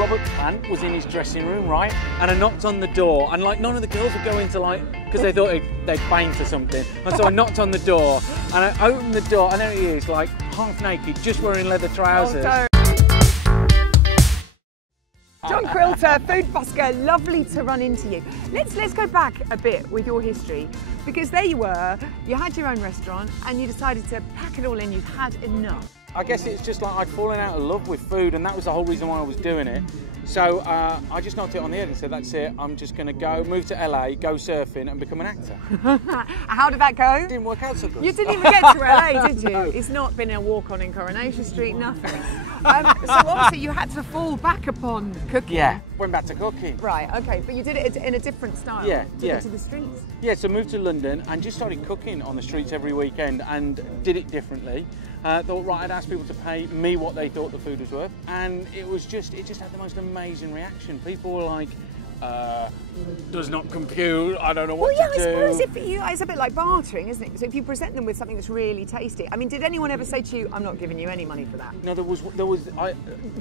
Robert Plant was in his dressing room, right? And I knocked on the door, and like none of the girls would go into like, because they thought they'd faint or something. And so I knocked on the door, and I opened the door, and there he is, like half naked, just wearing leather trousers. Oh, John Quilter, Food Busker, lovely to run into you. Let's go back a bit with your history, because there you were, you had your own restaurant and you decided to pack it all in, you'd had enough. I guess it's just like I'd fallen out of love with food, and that was the whole reason why I was doing it. So I just knocked it on the head and said, that's it, I'm just going to go, move to LA, go surfing and become an actor. How did that go? It didn't work out so good. You didn't even get to LA, did you? No. It's not been a walk-on in Coronation Street, nothing. So obviously you had to fall back upon cooking. Yeah, went back to cooking. Right, okay, but you did it in a different style. Yeah, Took yeah. it to the streets. Yeah, so moved to London and just started cooking on the streets every weekend and did it differently. Thought, right, I'd ask people to pay me what they thought the food was worth, and it just had the most amazing reaction. People were like, does not compute, I don't know what to do. Well, yeah, I suppose it's a bit like bartering, isn't it? So if you present them with something that's really tasty, I mean, did anyone ever say to you, I'm not giving you any money for that? No, I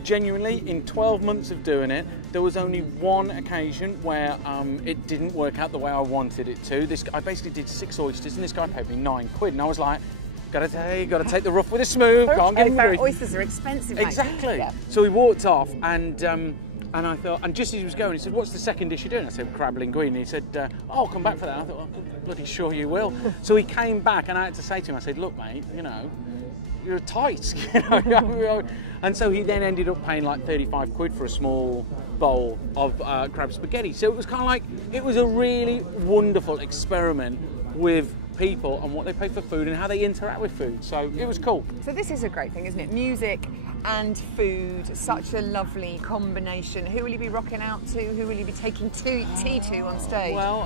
genuinely, in 12 months of doing it, there was only one occasion where it didn't work out the way I wanted it to. I basically did 6 oysters and this guy paid me £9, and I was like, gotta take the rough with the smooth, can't get it through. Oysters are expensive, mate. Exactly. Yeah. So he walked off, and I thought, and just as he was going, he said, what's the second dish you're doing? I said, crab linguine. And he said, oh, I'll come back for that. I thought, oh, bloody sure you will. So he came back, and I had to say to him, I said, look, mate, you know, you're tight. You know? And so he then ended up paying like £35 for a small bowl of crab spaghetti. So it was kind of like, it was a really wonderful experiment with people and what they pay for food and how they interact with food. So it was cool. So this is a great thing, isn't it? Music and food, such a lovely combination. Who will you be rocking out to? Who will you be taking tea to on stage? Well,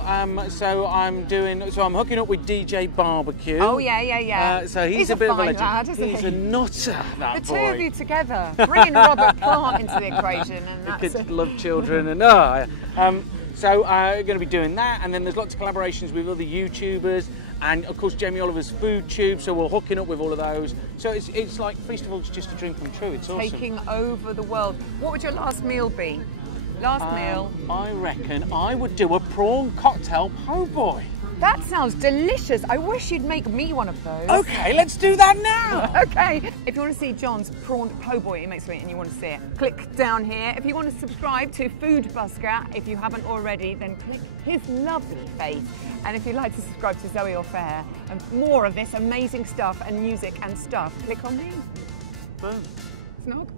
so I'm hooking up with DJ Barbecue. Oh yeah. So he's a bit of a legend. Lad, isn't he's he? a nutter, that the boy. two of you together, bringing Robert Plant into the equation, and The that's kids love children, and so I'm going to be doing that, and then there's lots of collaborations with other YouTubers, and of course Jamie Oliver's Food Tube, so we're hooking up with all of those. So it's like Feastival's just a dream come true. It's awesome. taking over the world. What would your last meal be? Last meal? I reckon I would do a prawn cocktail po' boy. That sounds delicious. I wish you'd make me one of those. Okay, let's do that now. Okay. If you want to see John's prawn po' boy he makes for me and you want to see it, click down here. If you want to subscribe to Food Busker, if you haven't already, then click his lovely face. And if you'd like to subscribe to Zoe Off Air and more of this amazing stuff and music and stuff, click on me. Boom. Snog.